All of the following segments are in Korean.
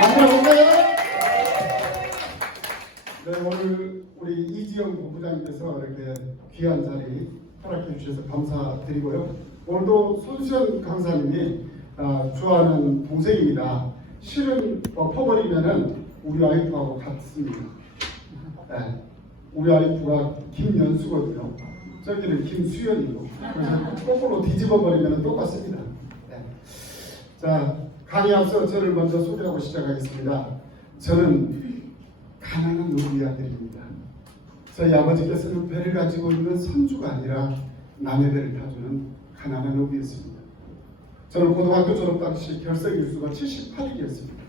만들어볼까요? 네, 오늘 우리 이지영 본부장님께서 이렇게 귀한 자리 허락해 주셔서 감사드리고요. 오늘도 손수현 강사님이 좋아하는 동생입니다. 실은 퍼버리면은 우리 와이프하고 같습니다. 네, 우리 와이프가 김연수거든요. 저기는 김수현이고, 그래서 거꾸로 뒤집어 버리면 똑같습니다. 네. 자, 강의 앞서 저를 먼저 소개하고 시작하겠습니다. 저는 가난한 노비 아들입니다. 저희 아버지께서는 배를 가지고 있는 선주가 아니라 남의 배를 타주는 가난한 노비였습니다. 저는 고등학교 졸업 당시 결석일수가 78일이었습니다.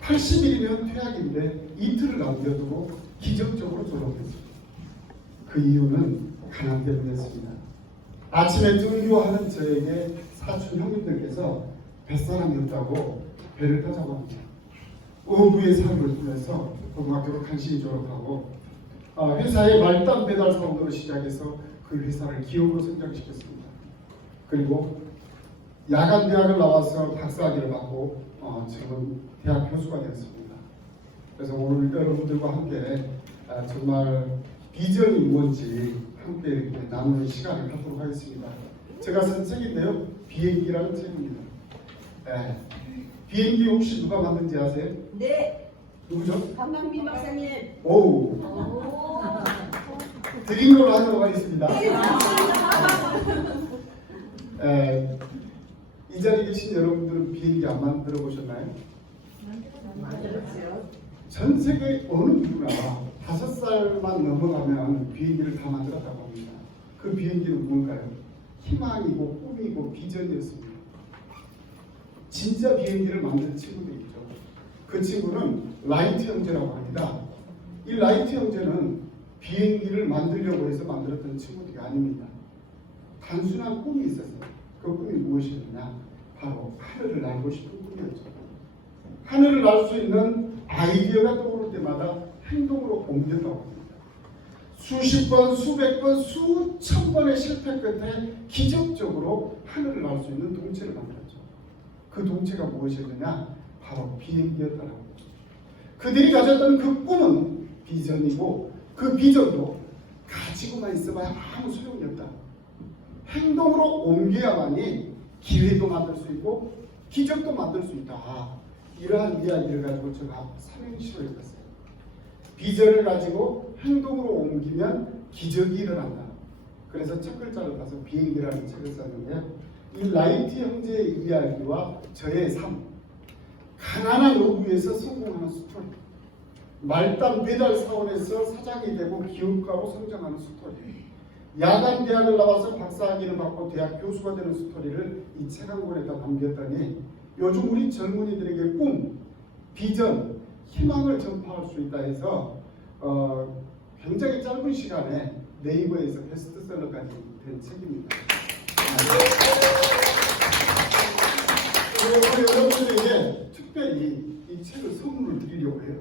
80일이면 퇴학인데 이틀을 남겨두고 기적적으로 졸업했습니다. 그 이유는 가난 때문이었습니다. 아침에 등교하는 저에게 사촌 형님들께서 뱃사람이 없다고 배를 타자고 합니다. 어부의 삶을 통해서 고등학교로 간신히 졸업하고 회사의 말단 배달 사원으로 시작해서 그 회사를 기업으로 성장시켰습니다. 그리고 야간 대학을 나와서 박사학위를 받고 지금 대학 교수가 되었습니다. 그래서 오늘 여러분들과 함께 정말 비전이 뭔지 함께 이렇게 나누는 시간을 갖도록 하겠습니다. 제가 쓴 책인데요, 비행기라는 책입니다. 네. 비행기 혹시 누가 만든지 아세요? 네. 누구죠? 강남빈 박사님. 오. 드린 걸로 하도록 하겠습니다. 이 자리에 계신 여러분들은 비행기 안 만들어 보셨나요? 만들었어요. 전 세계 어느 누구나 5살만 넘어가면 비행기를 다 만들었다고 합니다. 그 비행기는 뭘까요? 희망이고 꿈이고 비전이었습니다. 진짜 비행기를 만든 친구들이 있죠. 그 친구는 라이트 형제라고 합니다. 이 라이트 형제는 비행기를 만들려고 해서 만들었던 친구들이 아닙니다. 단순한 꿈이 있었어요. 그 꿈이 무엇이었냐? 바로 하늘을 날고 싶은 꿈이었죠. 하늘을 날 수 있는 아이디어가 떠오를 때마다 행동으로 옮겼다고 합니다. 수십 번, 수백 번, 수천 번의 실패 끝에 기적적으로 하늘을 날 수 있는 동체를 만들었죠. 그 동체가 무엇이었느냐? 바로 비행기였다라고 합니다. 그들이 가졌던 그 꿈은 비전이고 그 비전도 가지고만 있어봐야 아무 소용이 없다. 행동으로 옮겨야만이 기회도 만들 수 있고 기적도 만들 수 있다. 이러한 이야기를 가지고 제가 삼행시로 읽었어요. 비전을 가지고 행동으로 옮기면 기적이 일어난다. 그래서 첫 글자를 따서 비행기라는 책을 썼는데요. 이 라이트 형제의 이야기와 저의 삶, 가난한 어부에서 성공하는 스토리, 말단 배달 사원에서 사장이 되고 기업가로 성장하는 스토리, 야간 대학을 나와서 박사학위를 받고 대학 교수가 되는 스토리를 이 책 한 권에다 남겼더니 요즘 우리 젊은이들에게 꿈, 비전, 희망을 전파할 수 있다 해서 굉장히 짧은 시간에 네이버에서 베스트셀러까지 된 책입니다. 그리고 여러분들에게 특별히 이 책을 선물을 드리려고 해요.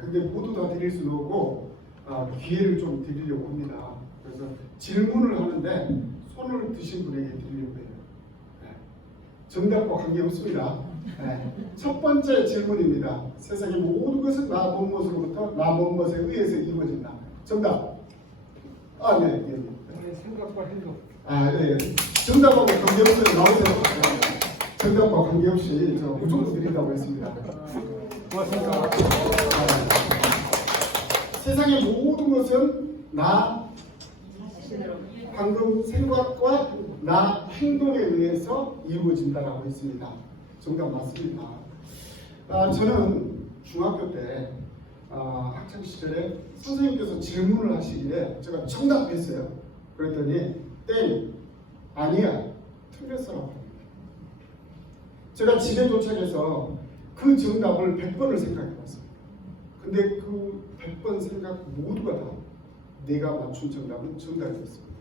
근데 모두 다 드릴 수는 없고 기회를 좀 드리려고 합니다. 그래서 질문을 하는데 손을 드신 분에게 드리려고 해요. 정답과 관계없습니다. 첫 번째 질문입니다. 세상의 모든 것은 나 본 것으로부터 나 본 것에 의해서 이루어진다. 정답. 네. 생각과 행동. 네. 정답하고 관계없어요. 나오세요. 정답과 관계없이 저 무조건 드린다고 했습니다. 고맙습니다. 세상의 모든 것은 나 방금 생각과 나 행동에 의해서 이루어진다라고 했습니다. 정답 맞습니다. 저는 중학교 때 학창 시절에 선생님께서 질문을 하시길래 제가 정답했어요. 그랬더니 땡 아니야 틀렸어라고 합니다. 제가 집에 도착해서 그 정답을 100번을 생각해봤어요. 근데 그 100번 생각 모두가 다 내가 맞춘 정답은 정답이었습니다.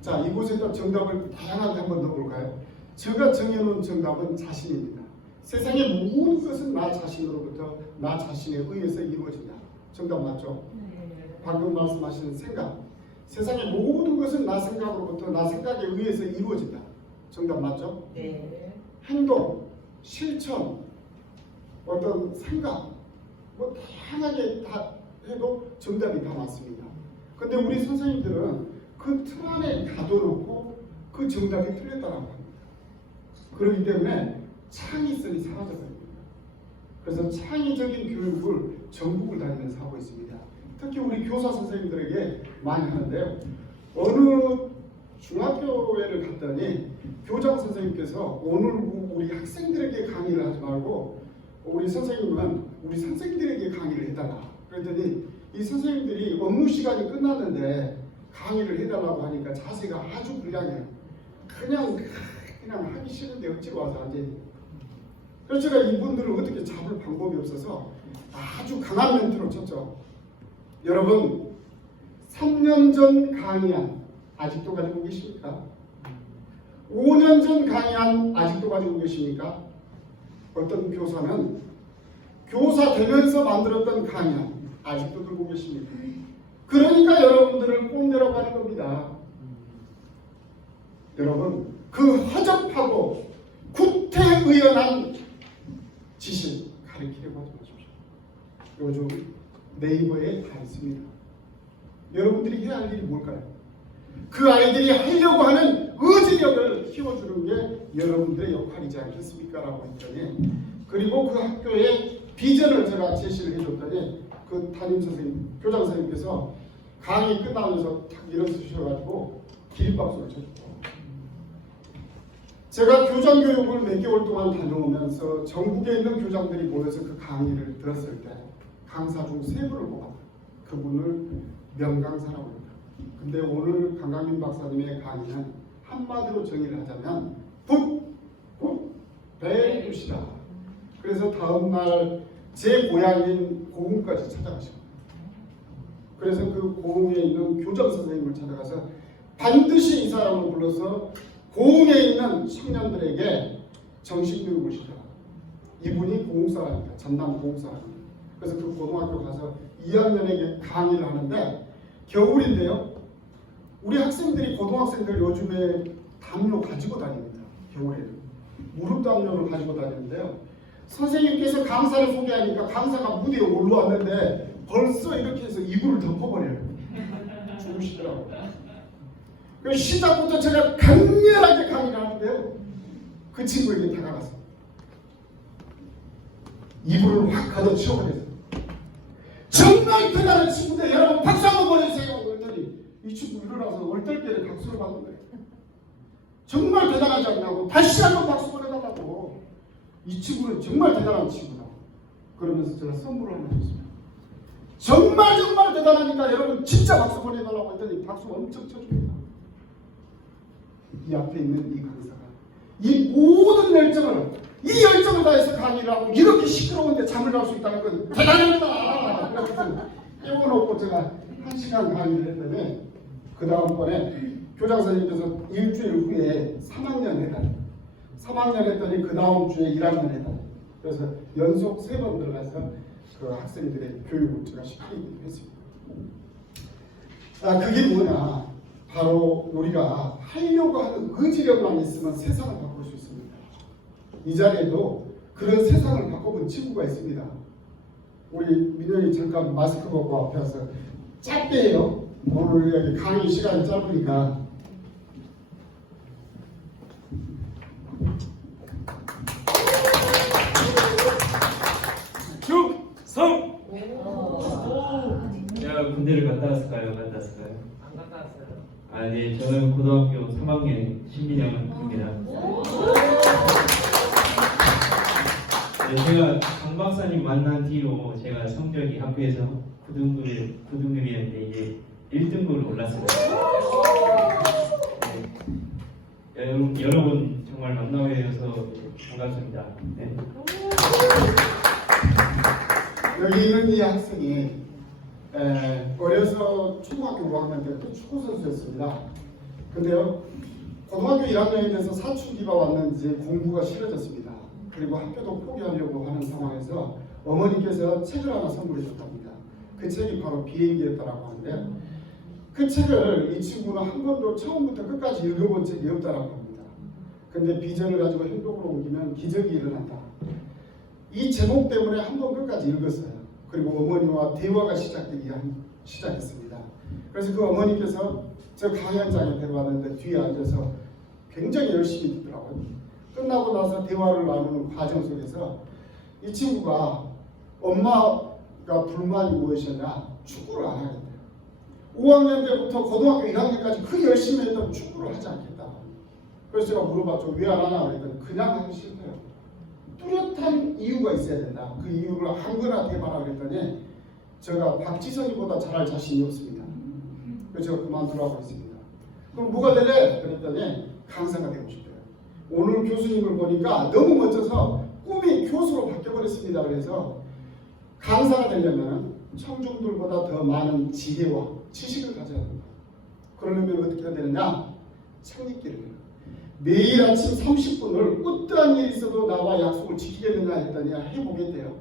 자, 이곳에다 정답을 다양하게 한번 넣어볼까요? 제가 정해놓은 정답은 자신입니다. 세상의 모든 것은 나 자신으로부터 나 자신에 의해서 이루어진다. 정답 맞죠? 네. 방금 말씀하신 생각. 세상의 모든 것은 나 생각으로부터 나 생각에 의해서 이루어진다. 정답 맞죠? 네. 행동, 실천. 어떤 생각, 뭐 다양하게 다 해도 정답이 다 맞습니다. 근데 우리 선생님들은 그 틀 안에 가둬놓고 그 정답이 틀렸다고 합니다. 그렇기 때문에 창의성이 사라져버립니다. 그래서 창의적인 교육을 전국을 다니면서 하고 있습니다. 특히 우리 교사 선생님들에게 많이 하는데요. 어느 중학교에를 갔더니 교장 선생님께서 오늘 우리 학생들에게 강의를 하지 말고 우리 선생님은 우리 선생님들에게 강의를 해달라. 그랬더니 이 선생님들이 업무 시간이 끝났는데 강의를 해달라고 하니까 자세가 아주 불량해요. 그냥 하기 싫은데 억지로 와서 앉아있는. 그래서 제가 이분들을 어떻게 잡을 방법이 없어서 아주 강한 멘트로 쳤죠. 여러분 3년 전 강의한 아직도 가지고 계십니까? 5년 전 강의한 아직도 가지고 계십니까? 어떤 교사는 교사 되면서 만들었던 강의한 아직도 들고 계십니까? 그러니까 여러분들을 꼰대라고 하는 겁니다. 여러분 그 허접하고 구태의연한 지식 가르치려고 하지 마십시오. 요즘 네이버에 다 있습니다. 여러분들이 해야 할 일이 뭘까요? 그 아이들이 하려고 하는 의지력을 키워주는 게 여러분들의 역할이지 않겠습니까? 라고 했더니 그리고 그 학교의 비전을 제가 제시를 해줬더니 그 담임 선생님, 교장 선생님께서 강의 끝나면서 탁 일어서셔가지고 기립박수를 쳤죠. 제가 교장 교육을 몇 개월 동안 다녀오면서 전국에 있는 교장들이 모여서 그 강의를 들었을 때 강사 중 3분을 뽑았다. 그분을 명강사라고 합니다. 근데 오늘 강강민 박사님의 강의는 한마디로 정의를 하자면 배굿이다. 그래서 다음날 제 고향인 고흥까지 찾아가셨습니다. 그래서 그 고흥에 있는 교장 선생님을 찾아가서 반드시 이 사람을 불러서 고흥에 있는 청년들에게 정신교육을 시켜라. 이분이 고흥 사람입니다. 전남 고흥 사람입니다. 그래서 그 고등학교 가서 2학년에게 강의를 하는데 겨울인데요. 우리 학생들이 고등학생들 요즘에 담요 가지고 다닙니다. 겨울에는 무릎 담요를 가지고 다니는데요. 선생님께서 강사를 소개하니까 강사가 무대에 올라왔는데 벌써 이렇게 해서 이불을 덮어버려요. 죽으시더라고요. 그래서 시작부터 제가 강렬하게 강의를 하는데요. 그 친구에게 다가가서 이불을 확 걷어치워버렸어요. 정말 대단한 친구인데 여러분 박수 한번 보내주세요. 그랬더니 이 친구 일어나서 얼떨결에 박수를 받는 거예요. 정말 대단하지 않냐고 다시 한번 박수 보내달라고. 이 친구는 정말 대단한 친구다. 그러면서 제가 선물을 하나 줬습니다. 정말 대단하니까 여러분 진짜 박수 보내달라고 했더니 박수 엄청 쳐줍니다. 이 앞에 있는 이 강사가 이 모든 열정을 다해서 강의를 하고 이렇게 시끄러운데 잠을 잘 수 있다는 건 대단합니다. 그래서 깨워놓고 제가 1시간 강의를 했는데 그 다음번에 교장 선생님께서 일주일 후에 3학년 해달라. 3학년 했더니 그 다음 주에 1학년 해달라. 그래서 연속 3번 들어가서 그 학생들의 교육을 제가 시키기도 했습니다. 그게 뭐냐? 바로 우리가 하려고 하는 의지력만 있으면 세상을 바꿀 수 있습니다. 이 자리에도 그런 세상을 바꿔본 친구가 있습니다. 우리 민현이 잠깐 마스크 벗고 앞에 와서 짧게 해요. 오늘 여기 강의 시간이 짧으니까. 충성! 제가 군대를 갔다 왔을까요? 갔다 왔을까요? 안 갔다 왔어요. 네, 저는 고등학교 3학년 신민영입니다. 네, 제가 강 박사님 만난 뒤로 제가 성적이 학교에서 9등급이었는데 이제 1등급으로 올랐습니다. 네, 여러분 정말 만나뵈어서 반갑습니다. 네. 여기 있는 이 학생이 어려서 초등학교 5학년 때부터 축구 선수였습니다. 근데요, 고등학교 1학년이 돼서 사춘기가 왔는지 공부가 싫어졌습니다. 그리고 학교도 포기하려고 하는 상황에서 어머니께서 책을 하나 선물해 줬답니다. 그 책이 바로 비행기였다라고 하는데 그 책을 이 친구는 한 번도 처음부터 끝까지 읽어본 적이 없다라고 합니다. 근데 비전을 가지고 행동으로 옮기면 기적이 일어난다. 이 이 제목 때문에 한번 끝까지 읽었어요. 그리고 어머니와 대화가 시작했습니다. 그래서 그 어머니께서 저 강연장에 데려왔는데 뒤에 앉아서 굉장히 열심히 듣더라고요. 끝나고 나서 대화를 나누는 과정 속에서 이 친구가 엄마가 불만이 무엇이냐, 축구를 안 하겠대요. 5학년 때부터 고등학교 1학년까지 그 열심히 했던 축구를 하지 않겠다. 그래서 제가 물어봤죠. 왜 안 하나 그랬더니 그냥 하기 싫대요. 뚜렷한 이유가 있어야 된다. 그 이유를 한거나 대봐라 그랬더니 제가 박지성이보다 잘할 자신이 없습니다. 그래서 제가 그만두라고 했습니다. 그럼 뭐가 되래? 그랬더니 강사가 되고 싶대요. 오늘 교수님을 보니까 너무 멋져서 꿈이 교수로 바뀌어버렸습니다. 그래서 강사가 되려면 청중들보다 더 많은 지혜와 지식을 가져야 된다. 그러려면 어떻게 해야 되느냐? 책 읽기를 해요. 매일 아침 30분을 어떠한 일이 있어도 나와 약속을 지키겠느냐 했더니 해보겠대요.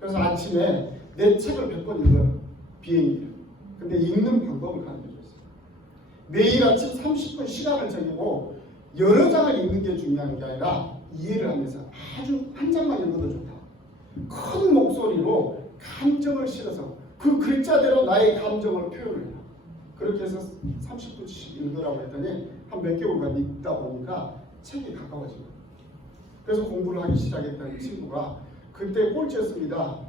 그래서 아침에 내 책을 100번 읽어요. 비행기를. 근데 읽는 방법을 가르쳐줬어요. 매일 아침 30분 시간을 정하고 여러 장을 읽는 게 중요한 게 아니라 이해를 하면서 아주 한 장만 읽어도 좋다. 큰 목소리로 감정을 실어서 그 글자대로 나의 감정을 표현을 해요. 그렇게 해서 30분씩 읽으라고 했더니 한 몇 개월간 읽다 보니까 책이 가까워진 거예요. 그래서 공부를 하기 시작했던 친구가 그때 꼴찌였습니다.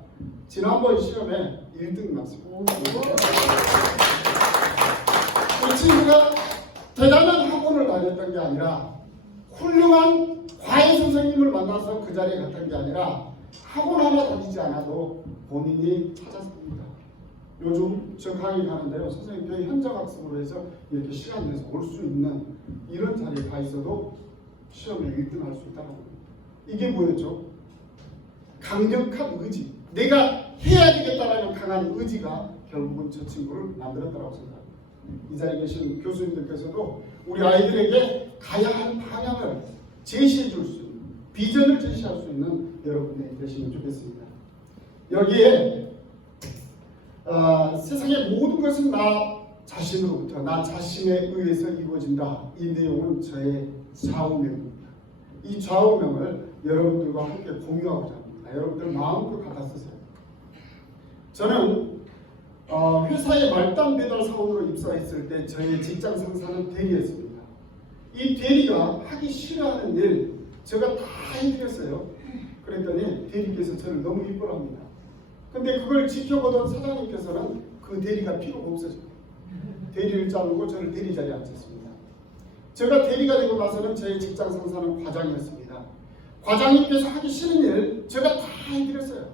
지난번 시험에 1등 났습니다. 그 친구가 대단한 학원을 다녔던 게 아니라 훌륭한 과외 선생님을 만나서 그 자리에 갔던 게 아니라 학원 하나 다니지 않아도 본인이 찾았습니다. 요즘 저 강의 가는데요. 선생님께 현장 학습으로 해서 이렇게 시간 내서 올 수 있는 이런 자리에 가 있어도 시험에 1등 할 수 있다는 겁니다. 이게 뭐였죠? 강력한 의지. 내가 해야 되겠다라는 강한 의지가 결국은 저 친구를 만들었다고 생각합니다. 이 자리에 계신 교수님들께서도 우리 아이들에게 가야 할 방향을 제시해 줄 수 있는, 비전을 제시할 수 있는 여러분이 되시면 좋겠습니다. 여기에 세상의 모든 것은 나 자신으로부터, 나 자신에 의해서 이루어진다. 이 내용은 저의 좌우명입니다. 이 좌우명을 여러분들과 함께 공유하고자 합니다. 여러분들 마음껏 갖다 쓰세요. 저는 회사의 말단 배달 사원으로 입사했을 때 저의 직장 상사는 대리였습니다. 이 대리가 하기 싫어하는 일 제가 다 해드렸어요. 그랬더니 대리께서 저를 너무 이뻐합니다. 근데 그걸 지켜보던 사장님께서는 그 대리가 필요가 없어집니다. 대리를 자르고 저를 대리 자리에 앉혔습니다. 제가 대리가 되고 나서는 저의 직장 상사는 과장이었습니다. 과장님께서 하기 싫은 일 제가 다 해드렸어요.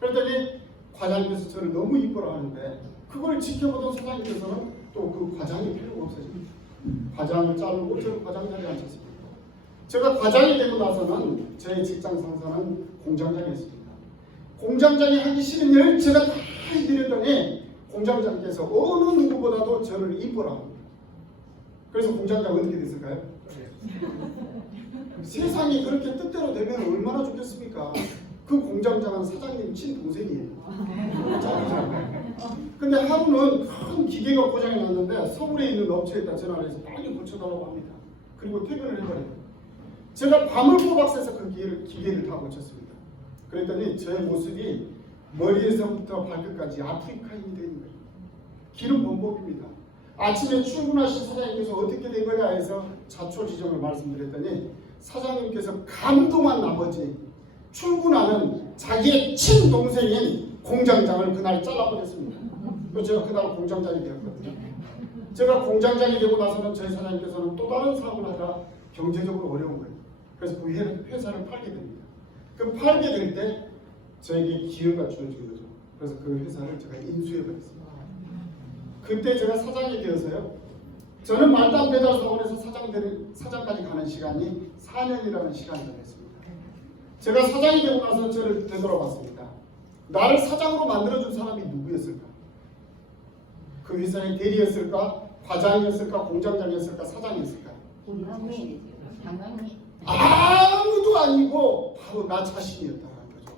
그랬더니 과장님께서 저를 너무 이뻐하는데 그걸 지켜보던 사장님께서는 또 그 과장이 필요가 없어집니다. 과장을 자르고 저를 과장 자리에 앉혔습니다. 제가 과장이 되고 나서는 저의 직장 상사는 공장장이었습니다. 공장장이 하기 싫은 일 제가 다 해드렸더니 공장장께서 어느 누구보다도 저를 이뻐합니다. 그래서 공장장 어떻게 됐을까요? 세상이 그렇게 뜻대로 되면 얼마나 좋겠습니까? 그 공장장은 사장님 친동생이에요. 근데 하루는 큰 기계가 고장이 났는데 서울에 있는 업체에다 전화를 해서 빨리 고쳐달라고 합니다. 그리고 퇴근을 해버려요. 제가 밤을 꼬박 새서 그 기계를 다 고쳤습니다. 그랬더니 저의 모습이 머리에서부터 발끝까지 아프리카인이 되는 거예요. 길은 번복입니다. 아침에 출근하신 사장님께서 어떻게 된 거냐 해서 자초지종을 말씀드렸더니 사장님께서 감동한 나머지 출근하는 자기의 친동생인 공장장을 그날 잘라버렸습니다. 제가 그날 공장장이 되었거든요. 제가 공장장이 되고 나서는 저희 사장님께서는 또 다른 사업을 하다 경제적으로 어려운 거예요. 그래서 그 회사를 팔게 됩니다. 그 팔게 될 때 저에게 기회가 주어진 거죠. 그래서 그 회사를 제가 인수해버렸습니다. 그때 제가 사장이 되어서요. 저는 말단 배달 사원에서 사장까지 가는 시간이 4년이라는 시간이 걸렸습니다. 제가 사장이 되고 나서 저를 되돌아봤습니다. 나를 사장으로 만들어준 사람이 누구였을까? 그 회사의 대리였을까? 과장이었을까? 공장장이었을까? 사장이었을까? 당연히 아무도 아니고 바로 나 자신이었다는 거죠.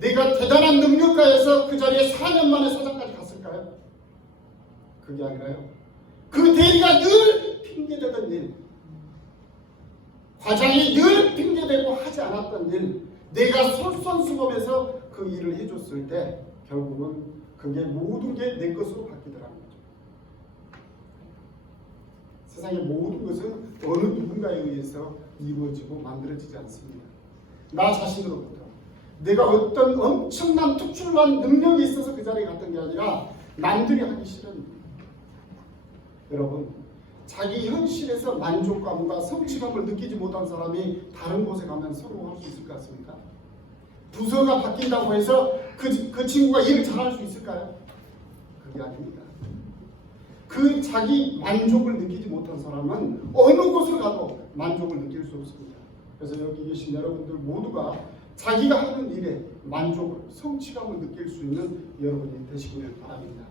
내가 대단한 능력가에서 그 자리에 4년 만에 사장까지 갔을까요? 그게 아니라요. 그 대리가 늘 핑계대던 일, 과장이 늘 핑계대고 하지 않았던 일, 내가 솔선수범해서 그 일을 해줬을 때 결국은 그게 모든 게 내 것으로 바뀌더라는 거죠. 세상의 모든 것은 어느 누군가에 의해서 이루어지고 만들어지지 않습니다. 나 자신으로부터 내가 어떤 엄청난 특출난 능력이 있어서 그 자리에 갔던 게 아니라 남들이 하기 싫은 일. 여러분, 자기 현실에서 만족감과 성취감을 느끼지 못한 사람이 다른 곳에 가면 성공할 수 있을 것 같습니까? 부서가 바뀐다고 해서 그 친구가 일을 잘할 수 있을까요? 그게 아닙니다. 그 자기 만족을 느끼지 못한 사람은 어느 곳을 가도 만족을 느낄 수 없습니다. 그래서 여기 계신 여러분들 모두가 자기가 하는 일에 만족을, 성취감을 느낄 수 있는 여러분이 되시기를 바랍니다.